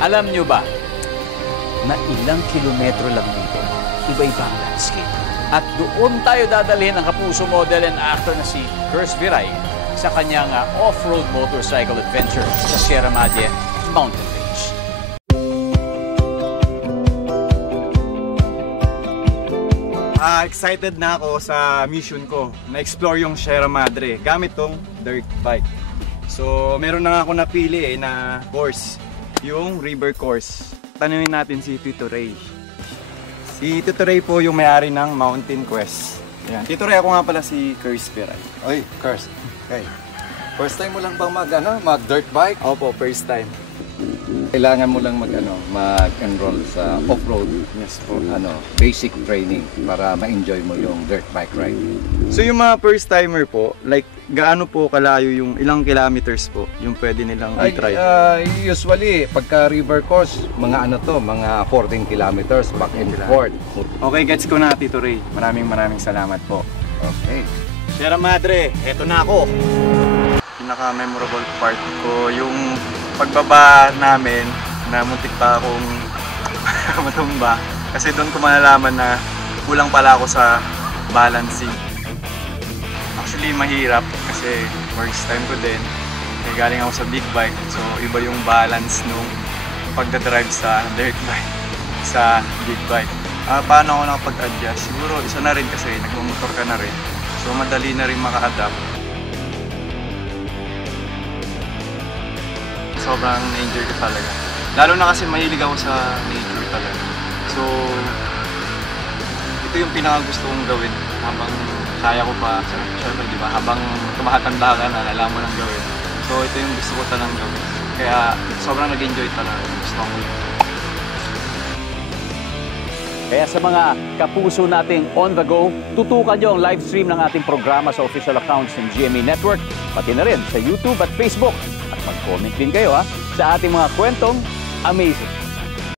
Alam nyo ba na ilang kilometro lang dito, iba-iba ang landscape. At doon tayo dadalhin ang kapuso model and actor na si Curse Viray sa kanyang off-road motorcycle adventure sa Sierra Madre Mountain Range. Excited na ako sa mission ko na explore yung Sierra Madre gamit tong dirt bike. So meron na ako napili na course, yung river course. Tanungin natin si Tito Ray. Si Tito Ray po yung may-ari ng Mountain Quest. Ayan. Tito Ray, ako nga pala si Curse Viray. Oy, Curse. Okay. First time mo lang bang mag dirt bike? Opo, first time. Kailangan mo lang mag-enroll sa off-road, Yes po. basic training para ma-enjoy mo yung dirt bike ride. So yung mga first timer po, like gaano po kalayo yung ilang kilometers po yung pwede nilang i-try? Usually, pagka river course, mga 14 kilometers back and forth. Okay, gets ko na, Tito Ray. Maraming salamat po. Okay. Sierra Madre, eto na ako. Pinaka-memorable part ko yung pagbaba namin na muntik pa akong matumba. Kasi doon ko malalaman na kulang pala ako sa balancing. Actually, mahirap kasi first time ko din. Galing ako sa big bike, so iba yung balance nung pagdadrive sa dirt bike sa big bike. Paano ako nakapag-adjust? Siguro isa na rin kasi nagmumotor ka na rin. So madali na rin maka-adapt. Sobrang na-enjoy ko talaga. Lalo na kasi mahilig ako sa nature talaga. So, ito yung pinaka-gusto kong gawin habang kaya ko pa. Siyempre, di ba? Habang tumatanda ka na, alam mo nang gawin. So, ito yung gusto ko talagang gawin. Kaya, sobrang nag-enjoy talaga. Gusto ko yun. Kaya sa mga kapuso nating on the go, tutukan nyo ang live stream ng ating programa sa official accounts ng GMA Network, pati na rin sa YouTube at Facebook. At mag-comment din kayo sa ating mga kwentong amazing.